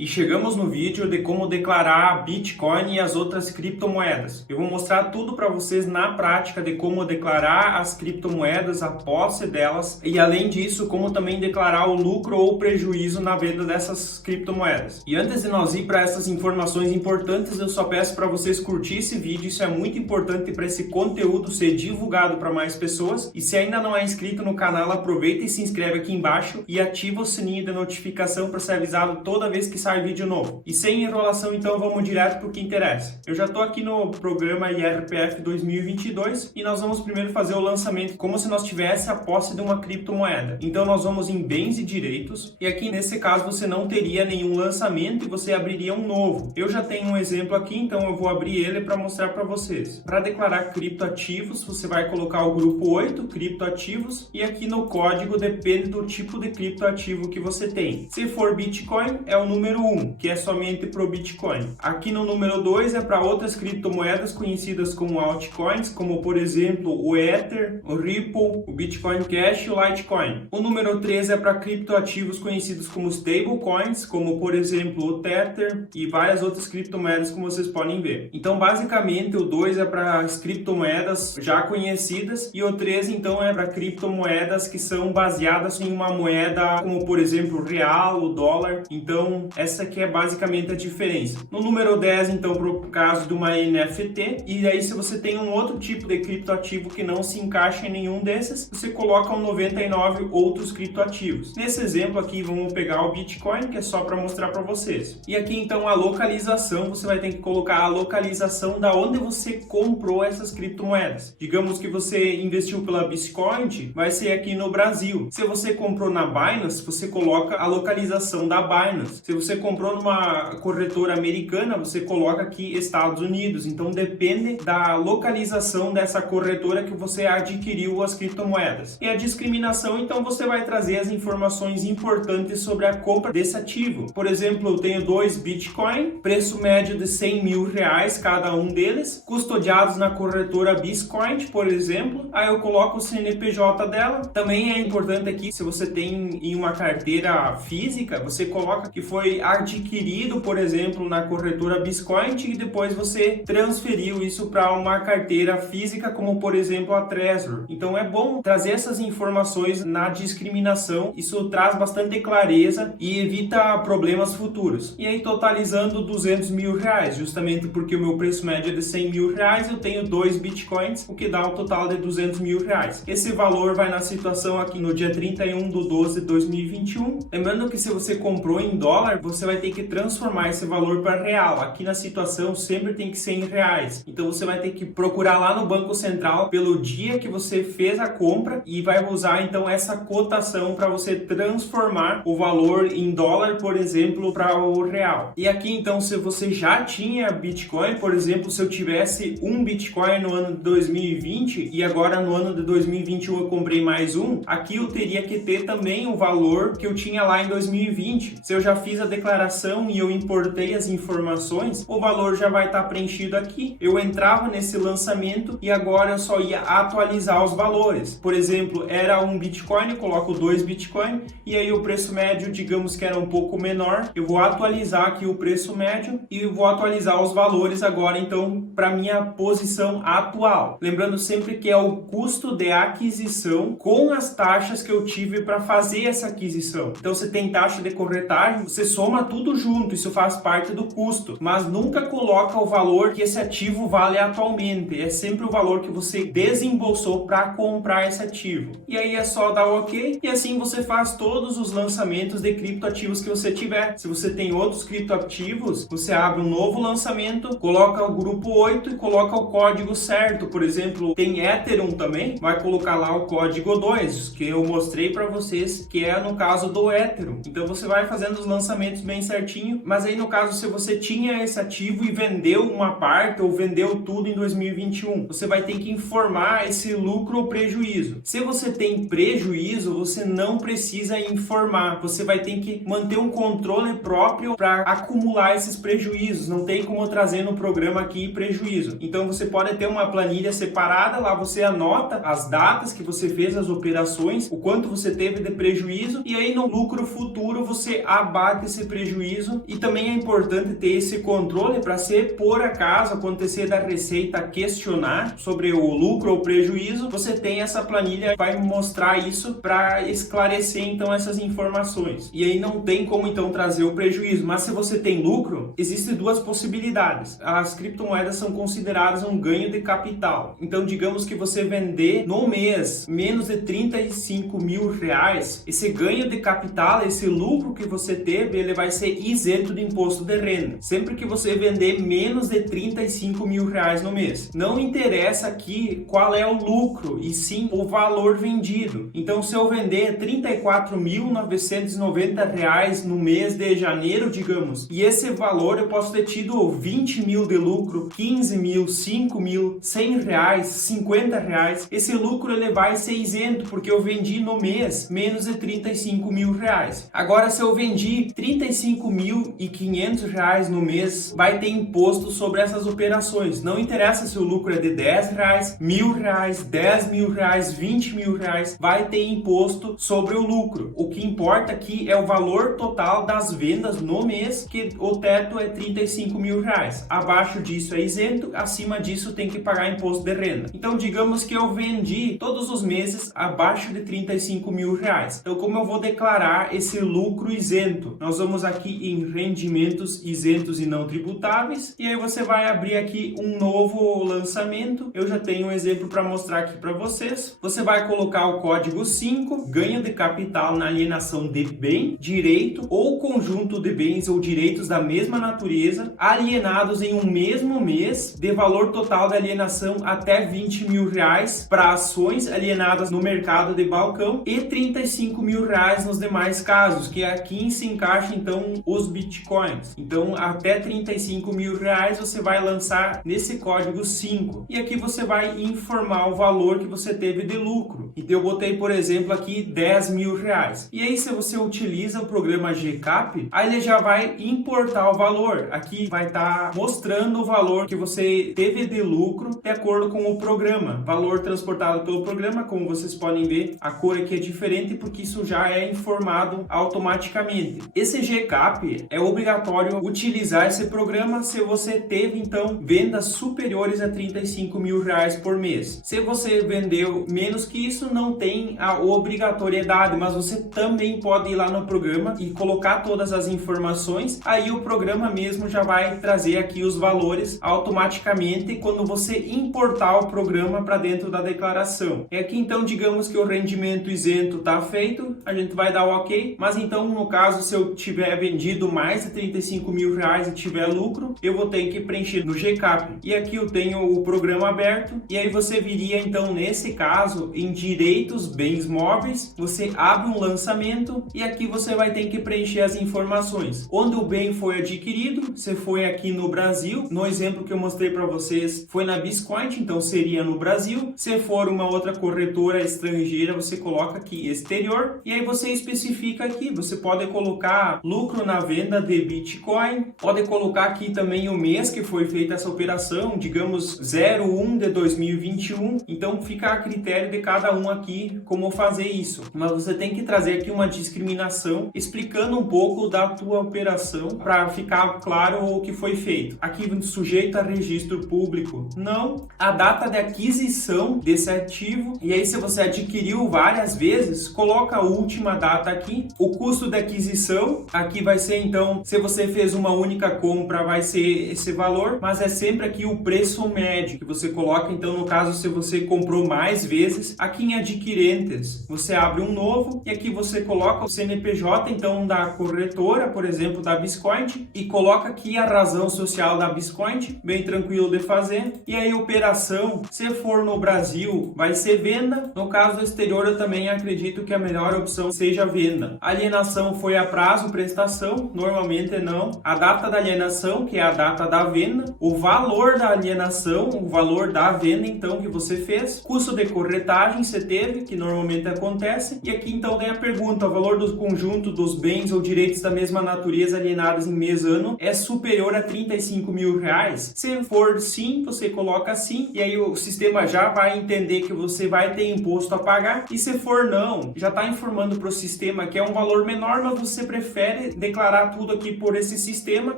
E chegamos no vídeo de como declarar Bitcoin e as outras criptomoedas. Eu vou mostrar tudo para vocês na prática de como declarar as criptomoedas, a posse delas e além disso, como também declarar o lucro ou prejuízo na venda dessas criptomoedas. E antes de nós ir para essas informações importantes, eu só peço para vocês curtir esse vídeo, isso é muito importante para esse conteúdo ser divulgado para mais pessoas. E se ainda não é inscrito no canal, aproveita e se inscreve aqui embaixo e ativa o sininho de notificação para ser avisado toda vez que sai vídeo novo. E sem enrolação, então vamos direto para o que interessa. Eu já estou aqui no programa IRPF 2022 e nós vamos primeiro fazer o lançamento como se nós tivéssemos a posse de uma criptomoeda. Então nós vamos em bens e direitos e aqui nesse caso você não teria nenhum lançamento e você abriria um novo. Eu já tenho um exemplo aqui, então eu vou abrir ele para mostrar para vocês. Para declarar criptoativos, você vai colocar o grupo 8, criptoativos, e aqui no código depende do tipo de criptoativo que você tem. Se for Bitcoin, é o número 1, que é somente para o Bitcoin. Aqui no número 2 é para outras criptomoedas conhecidas como altcoins, como por exemplo o Ether, o Ripple, o Bitcoin Cash e o Litecoin. O número 3 é para criptoativos conhecidos como stablecoins, como por exemplo o Tether e várias outras criptomoedas como vocês podem ver. Então basicamente o 2 é para as criptomoedas já conhecidas e o 3 então é para criptomoedas que são baseadas em uma moeda como por exemplo o real, o dólar. Então essa aqui é basicamente a diferença. No número 10 então para o caso de uma NFT, e aí se você tem um outro tipo de criptoativo que não se encaixa em nenhum desses, você coloca 99 outros criptoativos. Nesse exemplo aqui vamos pegar o Bitcoin, que é só para mostrar para vocês. E aqui então a localização, você vai ter que colocar a localização da onde você comprou essas criptomoedas. Digamos que você investiu pela Bitcoin, vai ser aqui no Brasil. Se você comprou na Binance, você coloca a localização da Binance. Se você comprou numa corretora americana, você coloca aqui Estados Unidos. Então depende da localização dessa corretora que você adquiriu as criptomoedas. E a discriminação, então você vai trazer as informações importantes sobre a compra desse ativo. Por exemplo, eu tenho 2 Bitcoin, preço médio de 100 mil reais cada um deles, custodiados na corretora Bitcoin, por exemplo. Aí eu coloco o CNPJ dela. Também é importante aqui, se você tem em uma carteira física, você coloca que foi adquirido, por exemplo, na corretora Bitcoin e depois você transferiu isso para uma carteira física, como por exemplo a Trezor. Então é bom trazer essas informações na discriminação, isso traz bastante clareza e evita problemas futuros. E aí totalizando 200 mil reais, justamente porque o meu preço médio é de 100 mil reais, eu tenho 2 Bitcoins, o que dá um total de 200 mil reais. Esse valor vai na situação aqui no dia 31/12/2021. Lembrando que se você comprou em dólar, você vai ter que transformar esse valor para real. Aqui na situação sempre tem que ser em reais. Então você vai ter que procurar lá no Banco Central pelo dia que você fez a compra e vai usar então essa cotação para você transformar o valor em dólar, por exemplo, para o real. E aqui então, se você já tinha Bitcoin, por exemplo, se eu tivesse um Bitcoin no ano de 2020 e agora no ano de 2021 eu comprei mais um, aqui eu teria que ter também o valor que eu tinha lá em 2020. Se eu já fiz a declaração e eu importei as informações, o valor já vai estar preenchido aqui. Eu entrava nesse lançamento e agora eu só ia atualizar os valores. Por exemplo, era um Bitcoin, eu coloco 2 Bitcoin e aí o preço médio, digamos que era um pouco menor, eu vou atualizar aqui o preço médio e vou atualizar os valores agora então para minha posição atual. Lembrando sempre que é o custo de aquisição com as taxas que eu tive para fazer essa aquisição. Então você tem taxa de corretagem, você soma tudo junto, isso faz parte do custo, mas nunca coloca o valor que esse ativo vale atualmente, é sempre o valor que você desembolsou para comprar esse ativo. E aí é só dar OK e assim você faz todos os lançamentos de criptoativos que você tiver. Se você tem outros criptoativos, você abre um novo lançamento, coloca o grupo 8 e coloca o código certo. Por exemplo, tem Ethereum também, vai colocar lá o código 2, que eu mostrei para vocês, que é no caso do Ethereum. Então você vai fazendo os lançamentos bem certinho, mas aí no caso se você tinha esse ativo e vendeu uma parte ou vendeu tudo em 2021, você vai ter que informar esse lucro ou prejuízo. Se você tem prejuízo, você não precisa informar, você vai ter que manter um controle próprio para acumular esses prejuízos. Não tem como trazer no programa aqui prejuízo. Então você pode ter uma planilha separada, lá você anota as datas que você fez as operações, o quanto você teve de prejuízo, e aí no lucro futuro você abate esse prejuízo, e também é importante ter esse controle para, se por acaso acontecer da Receita questionar sobre o lucro ou prejuízo, você tem essa planilha que vai mostrar isso para esclarecer então essas informações. E aí não tem como então trazer o prejuízo, mas se você tem lucro, existem duas possibilidades. As criptomoedas são consideradas um ganho de capital. Então digamos que você vender no mês menos de 35 mil reais, esse ganho de capital, esse lucro que você teve, ele vai ser isento de imposto de renda. Sempre que você vender menos de 35 mil reais no mês. Não interessa aqui qual é o lucro, e sim o valor vendido. Então se eu vender 34.990 reais no mês de janeiro, digamos, e esse valor eu posso ter tido 20 mil de lucro, 15 mil, 5 mil, 100 reais, 50 reais, esse lucro ele vai ser isento, porque eu vendi no mês menos de 35 mil reais. Agora, se eu vendi 35.500 reais no mês, vai ter imposto sobre essas operações. Não interessa se o lucro é de 10 reais, 1.000 reais, 10 mil reais, 20 mil reais, vai ter imposto sobre o lucro. O que importa aqui é o valor total das vendas no mês, que o teto é 35 mil reais. Abaixo disso é isento, acima disso tem que pagar imposto de renda. Então, digamos que eu vendi todos os meses abaixo de 35 mil reais. Então, como eu vou declarar esse lucro isento? Nós vamos aqui em rendimentos isentos e não tributáveis, e aí você vai abrir aqui um novo lançamento. Eu já tenho um exemplo para mostrar aqui para vocês. Você vai colocar o código 5, ganho de capital na alienação de bem, direito ou conjunto de bens ou direitos da mesma natureza, alienados em um mesmo mês, de valor total da alienação até 20 mil reais para ações alienadas no mercado de balcão, e 35 mil reais nos demais casos, que aqui se encaixa então os bitcoins. Então até 35 mil reais você vai lançar nesse código 5, e aqui você vai informar o valor que você teve de lucro. Então eu botei, por exemplo, aqui 10 mil reais. E aí, se você utiliza o programa GCAP, aí ele já vai importar o valor. Aqui vai estar mostrando o valor que você teve de lucro de acordo com o programa. Valor transportado pelo programa, como vocês podem ver, a cor aqui é diferente porque isso já é informado automaticamente. Esse GCAP é obrigatório utilizar esse programa se você teve então vendas superiores a 35 mil reais por mês. Se você vendeu menos que isso, não tem a obrigatoriedade, mas você também pode ir lá no programa e colocar todas as informações. Aí o programa mesmo já vai trazer aqui os valores automaticamente quando você importar o programa para dentro da declaração. E aqui então, digamos que o rendimento isento está feito, a gente vai dar o ok, mas então no caso, se eu tiver vendido mais de 35 mil reais e tiver lucro, eu vou ter que preencher no GCAP. E aqui eu tenho o programa aberto, e aí você viria então nesse caso em direitos bens móveis, você abre um lançamento e aqui você vai ter que preencher as informações. Onde o bem foi adquirido, se foi aqui no Brasil, no exemplo que eu mostrei para vocês foi na Biscoint, então seria no Brasil. Se for uma outra corretora estrangeira, você coloca aqui exterior, e aí você especifica aqui, você pode colocar lucro na venda de Bitcoin, pode colocar aqui também o mês que foi feita essa operação, digamos 01 de 2021, então fica a critério de cada um aqui como fazer isso. Mas você tem que trazer aqui uma discriminação explicando um pouco da tua operação para ficar claro o que foi feito. Aqui sujeito a registro público, não. A data de aquisição desse ativo, e aí se você adquiriu várias vezes, coloca a última data aqui. O custo de aquisição, aqui vai ser então, se você fez uma única compra, vai ser esse valor, mas é sempre aqui o preço médio que você coloca. Então no caso, se você comprou mais vezes, aqui em adquirentes, você abre um novo e aqui você coloca o CNPJ então da corretora, por exemplo, da Biscoint, e coloca aqui a razão social da Biscoint, bem tranquilo de fazer. E aí operação, se for no Brasil, vai ser venda. No caso do exterior, eu também acredito que a melhor opção seja venda. Alienação foi a prazo, prestação, normalmente não. A data da alienação, que é a data da venda, o valor da alienação, o valor da venda então que você fez, custo de corretagem, se você teve, que normalmente acontece. E aqui então tem a pergunta: o valor do conjunto dos bens ou direitos da mesma natureza alienados em mês ano é superior a 35 mil reais? Se for sim, você coloca sim, e aí o sistema já vai entender que você vai ter imposto a pagar. E se for não, já está informando para o sistema que é um valor menor, mas você prefere declarar tudo aqui por esse sistema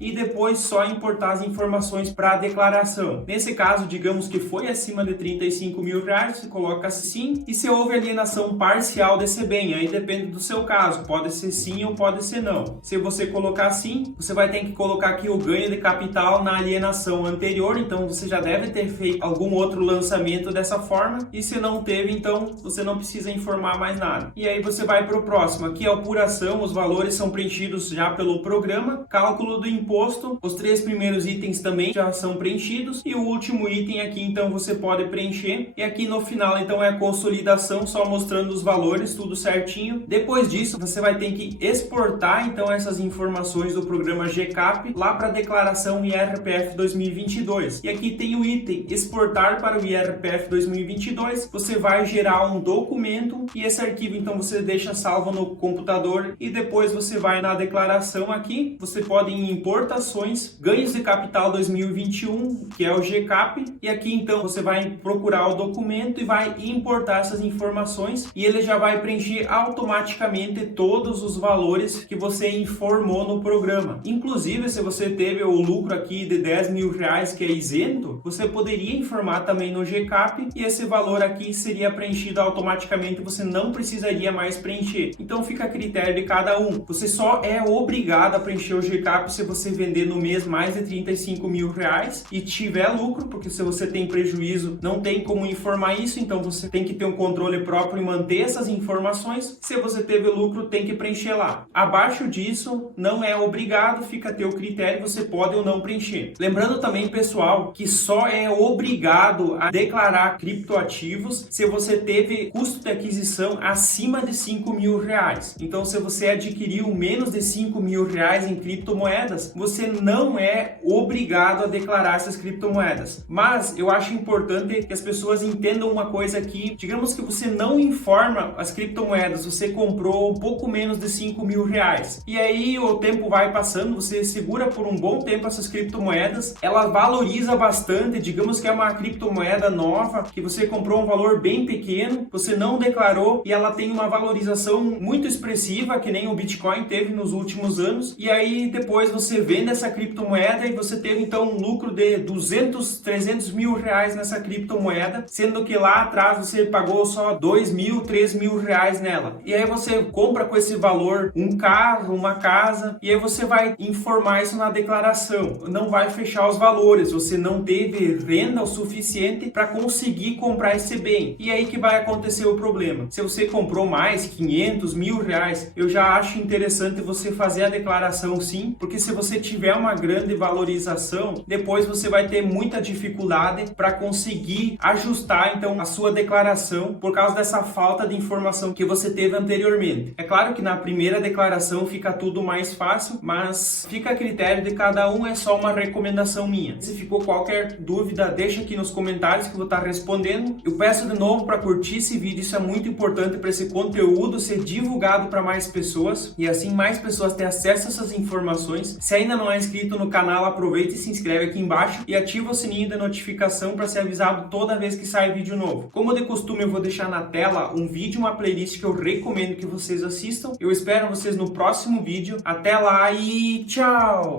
e depois só importar as informações para a declaração. Nesse caso, digamos que foi acima de 35 mil reais, você coloca sim. E se houve alienação parcial desse bem, aí depende do seu caso, pode ser sim ou pode ser não. Se você colocar sim, você vai ter que colocar aqui o ganho de capital na alienação anterior, então você já deve ter feito algum outro lançamento dessa forma, e se não teve, então você não precisa informar mais nada. E aí você vai para o próximo, aqui a apuração, os valores são preenchidos já pelo programa, cálculo do imposto, os 3 primeiros itens também já são preenchidos, e o último item aqui então você pode preencher, e aqui no final então é a consolidação, só mostrando os valores, tudo certinho. Depois disso você vai ter que exportar então essas informações do programa GCAP lá para a declaração IRPF 2022, e aqui tem o item exportar para o IRPF 2022, você vai gerar um documento e esse arquivo então você deixa salvo no computador, e depois você vai na declaração aqui, você pode ir em importações, ganhos de capital 2021, que é o GCAP, e aqui então você vai procurar o documento e vai importar essas informações, e ele já vai preencher automaticamente todos os valores que você informou no programa. Inclusive, se você teve o lucro aqui de 10 mil reais que é isento, você poderia informar também no GCAP, e esse valor aqui seria preenchido automaticamente, você não precisaria mais preencher. Então fica a critério de cada um. Você só é obrigado a preencher o GCAP se você vender no mês mais de 35 mil reais e tiver lucro, porque se você tem prejuízo, não tem como informar isso, então você tem que ter um controle próprio e manter essas informações. Se você teve lucro, tem que preencher lá. Abaixo disso, não é obrigado, fica a teu critério, você pode ou não preencher. Lembrando também, pessoal, que só é obrigado a declarar criptoativos se você teve custo de aquisição acima de 5 mil reais. Então, se você adquiriu menos de 5 mil reais em criptomoedas, você não é obrigado a declarar essas criptomoedas. Mas eu acho importante que as pessoas entendam uma coisa aqui. Digamos que você não informa as criptomoedas, você comprou um pouco menos de 5 mil reais. E aí o tempo vai passando, você segura por um bom tempo essas criptomoedas, ela valoriza bastante, digamos que é uma criptomoeda nova, que você comprou um valor bem pequeno, você não declarou e ela tem uma valorização muito expressiva, que nem o Bitcoin teve nos últimos anos, e aí depois você vende essa criptomoeda e você teve então um lucro de 200, 300 mil reais nessa criptomoeda, sendo que lá atrás você pagou só 2 mil, 3 mil reais nela. E aí você compra com esse valor um carro, uma casa, e aí você vai informar isso na declaração. Não vai fechar os valores, você não teve renda o suficiente para conseguir comprar esse bem. E aí que vai acontecer o problema. Se você comprou mais 500, mil reais, eu já acho interessante você fazer a declaração sim, porque se você tiver uma grande valorização, depois você vai ter muita dificuldade para conseguir ajustar então a sua declaração por causa dessa falta de informação que você teve anteriormente. É claro que na primeira declaração fica tudo mais fácil, mas fica a critério de cada um, é só uma recomendação minha. Se ficou qualquer dúvida, deixa aqui nos comentários que eu vou estar respondendo. Eu peço de novo para curtir esse vídeo, isso é muito importante para esse conteúdo ser divulgado para mais pessoas e assim mais pessoas ter acesso a essas informações. Se ainda não é inscrito no canal, aproveita e se inscreve aqui embaixo e ativa o sininho da notificação para ser avisado toda vez que sai vídeo novo. Como de costume, eu vou deixar na tela um vídeo, uma playlist que eu recomendo que vocês assistam. Eu espero vocês no próximo vídeo. Até lá e tchau!